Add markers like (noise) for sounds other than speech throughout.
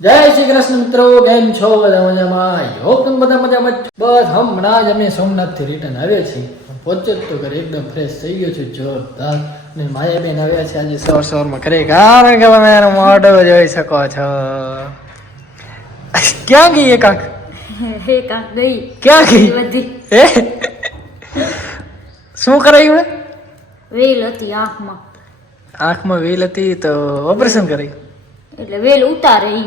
જય શ્રી કૃષ્ણ મિત્રો કેમ છો? બધા મજામાં? હોપ તમે બધા મજામાં બસ હમણાં જ અમે સોમનાથથી રિટર્ન આવ્યા છીએ. પહોંચે તો ઘરે એકદમ ફ્રેશ થઈ ગયો છે જોરદાર. અને માયાબેન આવ્યા છે આજે સવાર સવારમાં ઘરે. કારણ કે તમે એનો મોઢો જોઈ શકો છો. ક્યાં ગઈ એ કાંક? હે કાંક ગઈ. ક્યાં ગઈ? બધી. હે? શું કરાયું વેલ હતી આંખમાં. આંખમાં વેલ હતી તો ઓપરેશન કરાયું? એટલે વેલ ઉતારે ઈ.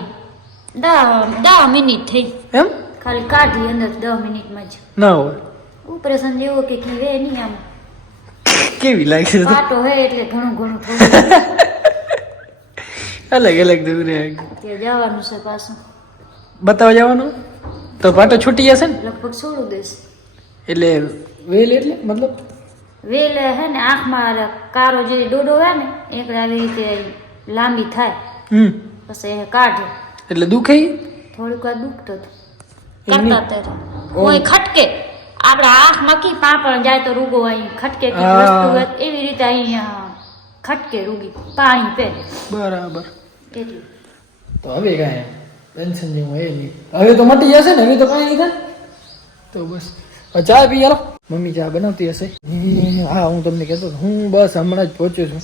દા દા મિનિટ થઈ. એમ? ખાલી કાઢી અંદર દસ મિનિટમાં જ. ના હોય. ઓપરેશન જેવો કે કી વે નહીં આમ. કેવી લાગે છે પાટો હે એટલે ઘણું ઘણું (laughs) અલગ અલગ દૂર જવાનું છે પાછું. બતાવવા જવાનું? તો પાટો છૂટી જશે ને? લગભગ છોડું દેશ એટલે વેલ એટલે મતલબ? વેલ હે ને આંખમાં કારો જે ડોડો હોય ને એક આવી રીતે લાંબી થાય. હમ. પછી કાઢે. એટલે દુખે? થોડીક વાર દુખતો હતો કરતા ત્યારે કોઈ ખટકે. આપડે આંખ મકી પાપણ જાય તો રૂગો અહીં ખટકે કી વસ્તુ એવી રીતે અહીંયા ખટકે રૂગી. પાણી પે. બરાબર. તો હવે કાંઈ ટેન્શન જેવું હોય નહીં હવે તો મટી જશે ને હવે તો કાંઈ નહીં થાય. તો બસ. ચા પી ચાલો મમ્મી ચા બનાવતી હશે. હા હું તમને કહેતો હું બસ હમણાં જ પહોંચ્યો છું.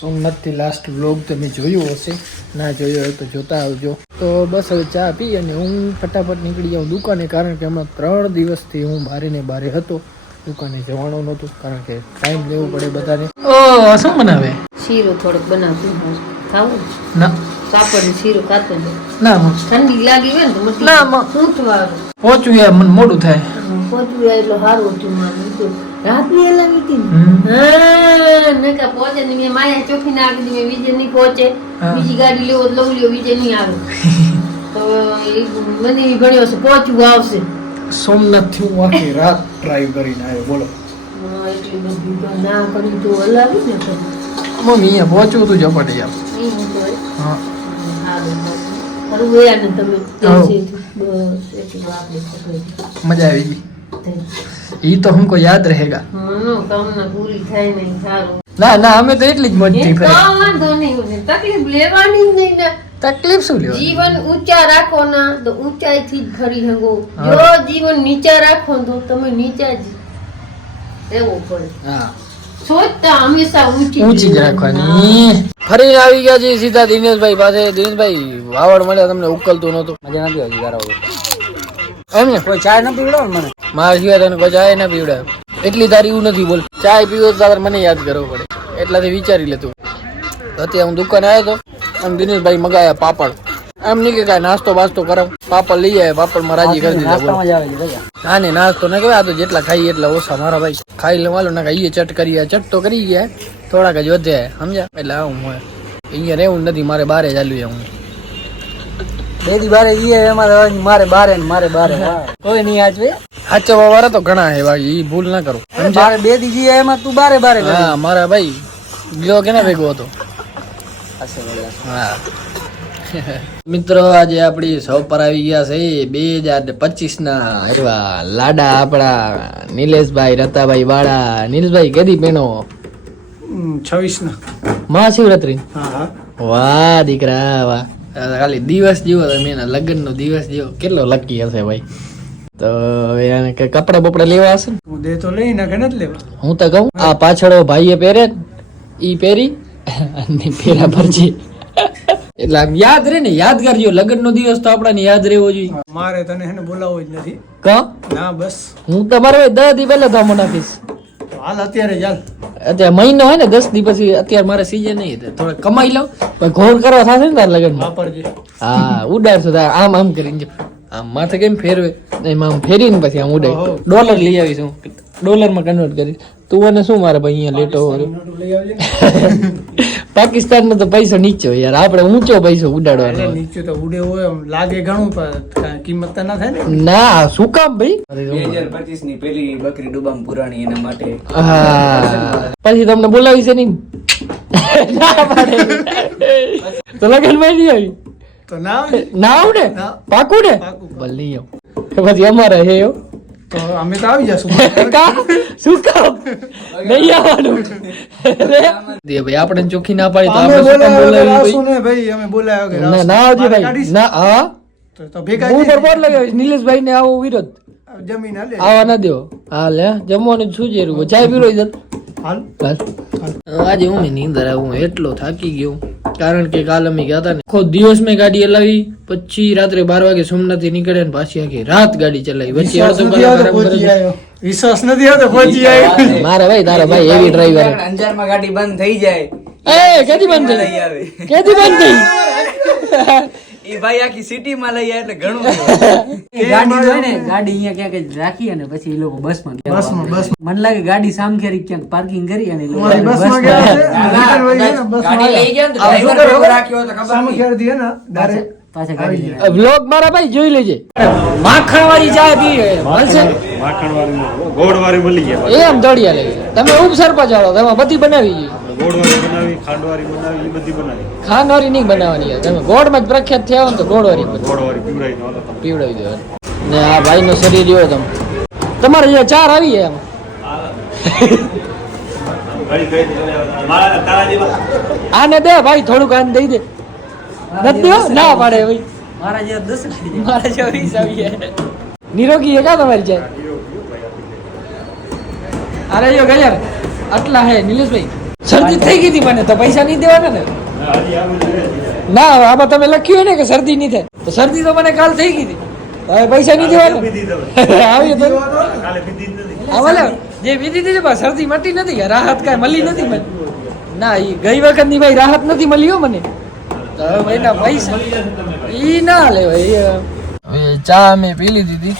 સોમનાથથી લાસ્ટ વ્લોગ તમે જોયું હશે ના જોયો હોય તો જોતા આવજો. તો બસ હવે ચા પી અને હું ફટાફટ નીકળી જાઉં દુકાને કારણ કે હમણાં ત્રણ દિવસથી હું બારે ને બારે હતો દુકાને જવાનું નહોતું કારણ કે ટાઈમ લેવો પડે બધાને. ઓ શું બનાવે? શીરો થોડોક બનાવતું ખાવું? ના. સાપડ શીરો ખાતો ના. ઠંડી લાગી હોય ને તો મટી ના, મ- ઊંચવાનું યાર મને મોડું થાય. પહોંચવું એટલે સારું હતું મારું. રાતની એ હતી હા. મેં કા પહોંચે નહીં મેં માયા ચોખી ના આગળ મેં વિજય નહીં પહોંચે હા. બીજી ગાડી લેવો તો લઉં લ્યો વિજય નહીં આવે તો એ મને ઈ ઘણી વખત પહોંચવું આવશે સોમનાથથી હું આખી રાત ડ્રાઈવ કરીને આવ્યો બોલો હા, એટલી બધી તો ના કરી તો હલાવી ને તો મમ્મી અહીંયા પહોંચવું તું ઝપટે યાર ઈ હું તો હા સારું સારું ગયા ને તમે હા. દિવસેથી. બસ એટલું આપણે ખબર મજા આવી ગઈ થઈ. ઈ તો हमको યાદ रहेगा હા, કામના પૂરી થાય નહીં સારું ના ના અમે તો એટલી જ મોટી મોજથી તો વાંધો નહીં તકલીફ લેવાની જ નહીં ને. તકલીફ શું લેવા જીવન ઊંચા રાખો ના તો ઊંચાઈથી જ ફરી હંગો. જો જીવન નીચા રાખો તો તમે નીચા જ રહેવું પડે. હા. ફરીને આવી ગયા છે સીધા દિનેશભાઈ પાસે. દિનેશભાઈ વાવડ મળ્યા તમને ઉકલતું નતું મજા નથી આવતી તારા એમ ને? કોઈ ચાય ન પીવડાવો મને? મારા સિવાય તને કોઈ ચાય ના પીવડાવે. એટલી તારી એવું નથી બોલ. ચાય પીવો તો મને યાદ કરવો પડે. એટલાથી વિચારી લેતું અત્યારે હું દુકાને આવ્યો તો અને દિનેશભાઈ મગાયા પાપડ. એમ નહીં કે કાંઈ નાસ્તો બાસ્તો કરાવ. પાપડ લઈ આવ્યા પાપડમાં રાજી કરી દીધા આવે ના ને નાસ્તો ના કહેવાય આ તો જેટલા ખાઈએ એટલા ઓછા મારા ભાઈ. ખાઈ લેવાલો ના ખાઈએ ચટ કરીએ ચટ તો કરી ગયા. થોડાક જ વધે સમજ્યા? એટલે આવું હોય. અહીંયા રહેવું નથી મારે બારે ચાલ્યું હું. બે દી બારે ઈએ અમારે મારે બારે ને મારે બારે (laughs) કોઈ નહીં આજ ભાઈ સાચવવા વાળા તો ઘણા હે ભાઈ ઈ ભૂલ ના કરો. મારે બે દી જઈએ એમાં તું બારે બારે હા મારા ભાઈ ગયો કેના ભેગો હતો? હા. (laughs) મિત્રો આજે આપણી સૌ પર આવી ગયા છે બે હજાર પચીસ ના આવ્યા લાડા આપણા નિલેશભાઈ રતાભાઈ વાળા. નિલેશભાઈ કેદી પેણો છવ્વીસ ના મહાશિવરાત્રી? હા હા. વાહ દીકરા વાહ. ખાલી દિવસ જેવો તમે એના લગ્ન નો દિવસ જેવો કેટલો લકી હશે ભાઈ તો એને કે કપડા બપડા લેવા હશે હું દે તો લઈ નાખે નથી લેવા હું તો કહું આ પાછળ ભાઈએ પહેરે ઈ પહેરી અને પેરા ભરજી એટલે આમ યાદ રહે ને યાદ કરજો લગ્ન નો દિવસ તો આપણાને યાદ રહેવો જોઈએ મારે તને એને બોલાવવો જ નથી કહ ના બસ હું તમારે દસ દી પહેલા ધામો નાખીશ હાલ અત્યારે ચાલ અત્યારે મહિનો હોય ને દસ દી પછી અત્યારે મારે સીઝન નહીં થોડો કમાઈ લઉં. પણ ઘોર કરવા થશે ને તાર લગ્ન હા ઉડાડશો તાર. આમ આમ કરીને આમ માથે કેમ ફેરવે? એમાં આમ ફેરીને પછી આમ ઉડાય ડોલર લઈ આવીશ હું. ડોલરમાં કન્વર્ટ કરીશ. તું અને શું મારે ભાઈ અહીંયા લેટો પાકિસ્તાનમાં (laughs) તો પૈસો નીચો યાર. આપણે ઊંચો પૈસો ઉડાડવાનો નીચો તો ઉડે હોય લાગે ઘણું પણ કિંમત તો ના થાય ને. ના શું કામ ભાઈ? બે હજાર પચીસની પેલી બકરી ડુબામ પુરાણી એના માટે. હા. પછી તમને બોલાવી છે નહીં? (laughs) ના પાડે. તો લગનમાં નહીં આવી? તો ના આવે ના આવડે? ના. પાકું ને? ભલે નહીં પછી અમારે હે એવો. તો અમે તો આવી જશું. (laughs) શું કામ નહીં આવવાનું. દે ભાઈ આપણે ચોખ્ખી ના પાડી તો અમે આપણે શું બોલાવી ને ભાઈ? અમે બોલાવ્યો કે ના ના આવજે ભાઈ. ના હા? તો- તો ભેગા હું થઈ પર લગાવીશ. નિલેશભાઈ ને આવો વિરોધ. જમીન હાલે. આવા ના દેવો. હા? લે જમવાનું શું છે ચાય પીરો હાલ. આજે હું નીંદર હું એટલો થાકી ગયો. કારણ કે કાલ અમે ગયા હતા ને ખો દિવસ મેં ગાડી હલાવી પછી રાત્રે બાર વાગે સોમનાથથી નીકળ્યા ને પાછી આખી રાત ગાડી ચલાવી. પછી વિશ્વાસ અડધો નથી કલાક આવતો પહોંચી કર્યો. વિશ્વાસ નથી આવતો પહોંચી આવ્યો. મારા ભાઈ તારા ભાઈ એવી ડ્રાઈવર અંજારમાં ગાડી બંધ થઈ જાય. એ કેદી બંધ થઈ? કેદી બંધ થઈ? (laughs) (laughs) એ ભાઈ આખી સિટી માં લઈ આવે એટલે ઘણું (laughs) ગાડી જોઈ ને ગાડી અહીંયા ક્યાંક જ રાખી અને પછી એ લોકો બસમાં ગયા. બસમાં બસમાં. મને લાગે ગાડી સામખેરી ક્યાંક પાર્કિંગ કરી અને બસમાં ગાડી લઈ ગયા ડ્રાઈવર રાખ્યો તો ખબર નહીં. સામખિયાળથી હે ને direct પાછા આવી ગાડી વ્લોગ મારા ભાઈ જોઈ લેજે. માખણ વાળી ચા પી મળશે માખણવાળી ગોળવાળી મળી ગયા. એમ દોડિયા લઈ તમે ઉપસરપંચ વાળો તમે બધી બનાવી છે ગોળવાળી બનાવી ખાંડવાળી બનાવી એ બધી બનાવી. ખાનવારી નહીં બનાવવાની યાર. તમે ગોળમાં જ પ્રખ્યાત થયા હો ને તો ગોળવારી. પીવડાવી દો પીવડાવી ને આ ભાઈ નું શરીર જોયો તમે. તમારે અહીંયા ચાર આવી ગયા એમ. આને દે ભાઈ થોડુંક આને દઈ દે. નથી? ના પાડે ભાઈ. મારા જેવા દસ. મારા જેવો વીસ આવી નિરોગી હે કા તમારી જાય? અરે યો ગયા આટલા હે નિલેશભાઈ. શરદી થઈ ગઈ હતી મને તો પૈસા નહીં દેવાના ને. ના આમાં તમે લખ્યું ને કે શરદી નહીં થાય. તો શરદી તો મને કાલ થઈ ગઈ હતી. હવે પૈસા નહીં દેવાના. (laughs) આવી ભલે જે વિધિ હતી પણ શરદી મટી નથી રાહત કાંઈ મળી નથી મને. ના એ ગઈ વખતની ભાઈ રાહત નથી મળી હો મને. તો હવે ભાઈ પૈસા ઈ ના લેવાય ચા મેં પી લીધી હતી.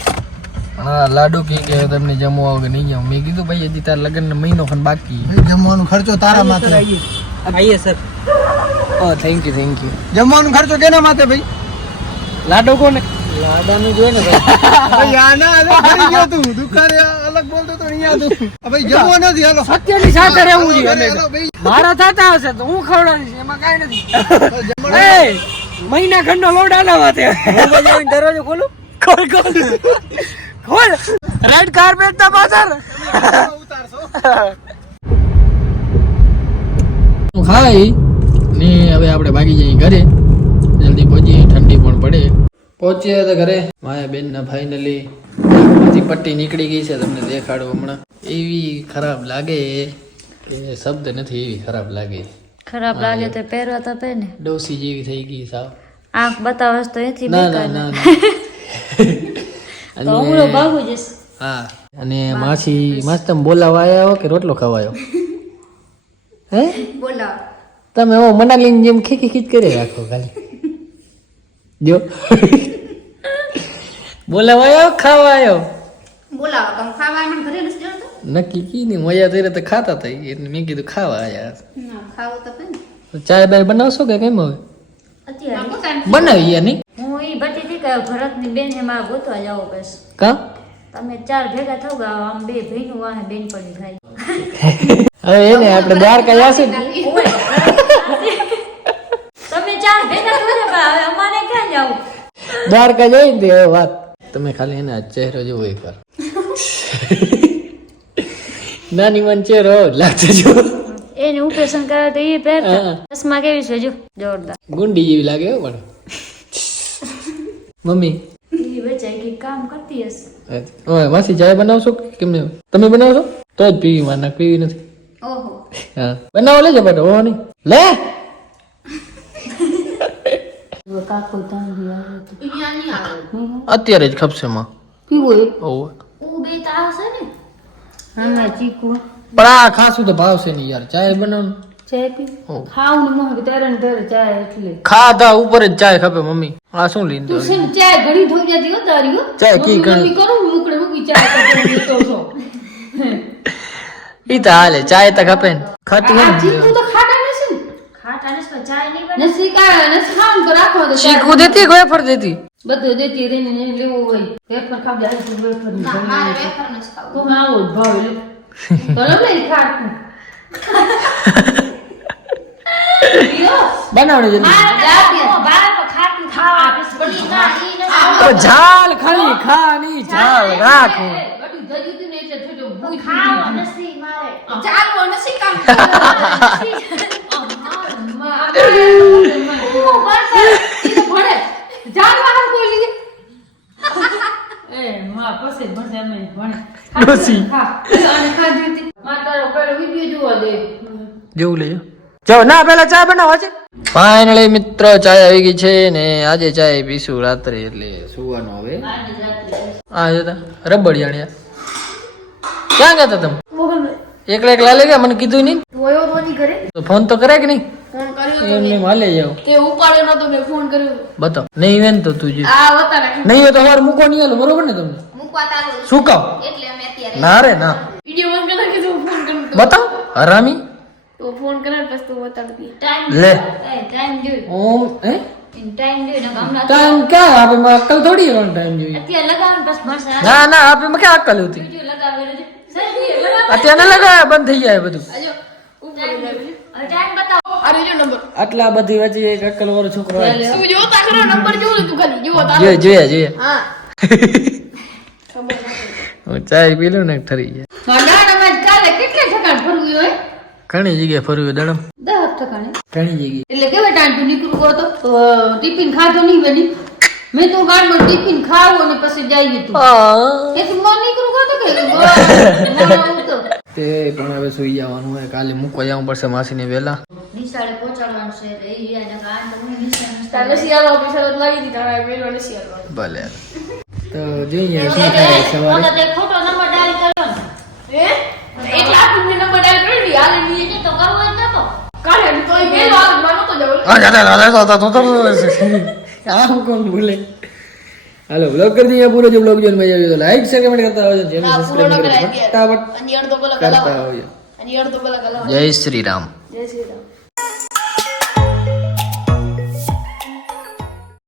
હા લાડુ કી કે તમને જમવા કે નહીં જાઉં. મેં કીધું ભાઈ હજી તાર લગ્ન મહિનો ખન બાકી. જમવાનો ખર્ચો તારા માથે. આવીએ. સર. ઓ થેન્ક યુ થેન્ક યુ જમવાનો ખર્ચો કેના માથે ભાઈ? લાડુ કોને? લાડાનું જોઈ ને ભાઈ. આના અલગ કરી ગયો તું. દુકાને અલગ બોલતો તો અહીંયા તું. ભાઈ જમવો નથી હાલો. સત્યની સાથે રહેવું. ભાઈ. મારા થતા હશે તો હું ખવડાવીશ એમાં કાઈ નથી. એ મહિના ખંડનો લોડ આના માથે દરવાજો ખોલું? ખોલ ખોલ. ખોલ રેડ કાર્પેટ ના પાછળ. હું ખાઈ ને હવે આપણે ભાગી જઈએ ઘરે. જલ્દી પહોંચીએ ઠંડી પણ પડે. પહોંચ્યા તો ઘરે. માયા બેન ના ફાઇનલી પછી પટ્ટી નીકળી ગઈ છે તમને દેખાડું હમણાં. એવી ખરાબ લાગે કે શબ્દ નથી એવી ખરાબ લાગે. ખરાબ લાગે તો પહેરવા તો પહેને ડોસી જેવી થઈ ગઈ સાવ. આંખ બતાવસ તો એથી ના ના ના (laughs) અને હા. અને માસી માસ તમે બોલાવા આવ્યા હો કે રોટલો ખવાયો (laughs) હે? બોલાવ. તમે ઓ મનાલીની જેમ ખીખી ખીચ કરી રાખો ખાલી. જો. (laughs) બોલાવા આવ્યો ખાવા મને ઘરે નથી જતો? નક્કી કી ની મજા થઈ તો ખાતા થઈ એટલે મેં કીધું ખાવા આયા ના ખાવું તો ચાય બાય બનાવશો કે કેમ હવે? બનાવી નહીં. હું હતી કે ભરતની બેન ને મારે ગોતવા જાવ બસ. ક? તમે ચાર ભેગા થાવ કે આમ બે ભાઈનું વાહે બેન પડી થાય. હવે એને આપણે દ્વારકા જશે ને તમે ચાર ભેગા થો ને બા, હવે અમારે ક્યાં જાવું? દ્વારકા જઈ ને હવે વાત. તમે ખાલી એને ચહેરો જોવો એકવાર નાની મન ચહેરો લાગતો જો એને ઓપરેશન કરાવે તો એ. પહેરતા. ચશ્મા કેવી છે જો જોરદાર. ગુંડી જેવી લાગે પણ. મમ્મી. કામ કરતી હશે. ઓય માસી ચાય બનાવશો કે કેમને તમે બનાવશો? તો જ પીવી માં ના પીવી નથી. ઓહો. હા. બનાવો લેજો બેટા હો નહીં. લે! અત્યારે જ ખપશે માં. પીવો એ ઓવ બે તો ને. હા ચીકુ. પણ આ ખાસું તો ભાવશે નહીં યાર. ચાય બનાવવાનું. ને ને ખાધા ઉપર જ ચાય ખપે મમ્મી. આ શું લીધું છે? ને ચાય ઘણી થઈ જતી હો તારી હો. ચાય કી ઘણી? કરું મુકડે મૂકી ચાય છો. ઈ તો હાલે ચાય તો ખપે ને. ખાતી હોય ને? તો ખાટા નથી ને? ખાટા નથી ચાય નહીં બને નસી કા નસી ખાવાનું તો રાખો તો ચીકુ દેતી કોઈ ફર દેતી? બધું દેતી રે ને લેવું હોય. પેપર ખાવ જાય તો પેપરની ના મારે વેફર નસ ખાવ. તો માવો ભાવ લે તો લઈ ખાટું (laughs) બનાવણી જલ્દી. ઝાલ ખાલી ખાની ઝાલ રાખો. બધી જજી હતી ને એટલે થોડું ખાવો નથી મારે. ચાલવો નથી કામ (laughs) હું ભણતર એ માં પછી ભણશે અમે ભણે. ડોસી. અને ખાધી હતી માં તારો પેલો વીડિયો જોવા દે. જેવું લેજો જાઓ ના પેલા ચા બનાવો છે ફાઇનલી મિત્ર ચાય આવી ગઈ છે ને આજે ચાય પીશું રાત્રે એટલે સુવાનો હવે. હા જતા રબડિયાણ્યા. ક્યાં ગયા તા તમે? એકલા એકલા લઈ ગયા? મને કીધું નહીં. તો ફોન તો કરે કે નહીં? ફોન કર્યો એમને માલે જાવ કે ઉપાડ્યો નતો મેં ફોન કર્યો બતાવ. નહીં વેન તો તું જે. નહીં હોય તો અમારે મૂકો નહીં બરોબર ને તમને? મૂકવા તારો. શું કહો? એટલે અમે અત્યારે ના રે ના. વીડિયો બંધ કીધું ફોન કરું બતાવ. હરામી. તો ફોન કરે પછી તું બતાડતી. ટાઈમ લે. ટાઈમ જોઈ ઓમ હે? ટાઈમ જોઈ ને હમણાં ટાઈમ ક્યાં? આપે માં અક્કલ થોડી એવાનો ટાઈમ જોઈએ અત્યારે લગાવવાનું બસ ભણશે ના ના આપે માં ક્યાં અક્કલ હતી? વીડિયો લગાવેલો છે. અત્યારે લગાવ્યા બંધ થઈ જાય બધું. ટાઈમ બતાવો. અરે જો નંબર. આટલા બધી વચ્ચે એક અક્કલ વાળો છોકરો તું જો તારો નંબર તું ખાલી તારો. હા. (laughs) ને ઠરી જાય ગાડામાં કાલે કેટલા ઠકાણ ફરવું હોય ઘણી જગ્યાએ ફરવું દડમ? દસ ઠકાણે ઘણી જગ્યાએ. એટલે કેવા ટાંટું નીકળું કરો તો. ટિફિન ખાધો નહીં બની. મેં તો ગાડમાં ટિફિન ખાવું અને પછી જઈ હતું એ તું ન નીકળું કરતો કે (laughs) તે. પણ હવે સુઈ જવાનું હોય કાલે મૂકવા જવું પડશે માસીને નિશાળે પહોંચાડવાનું છે એ ને લાગી હતી ને શિયાળો ભલે. તો જોઈએ શું થાય સવારે? ખોટો નંબર ડાયલ કર્યો ને હે એટલે આ તું નંબર ડાયલ કરી દી હાલે ની એ તો કરવો જ નતો કાલે તો એ મેલો આ માનો તો જવો આ જાતા જાતા જાતા જાતા આમ કોણ ભૂલે? હાલો બ્લોગ કરી દઈએ પૂરો જો બ્લોગ જોઈને મજા આવી તો લાઈક શેર કમેન્ટ કરતા આવજો ચેનલ સબસ્ક્રાઇબ ફટાફટ કરતા જય શ્રી રામ. જય શ્રી રામ.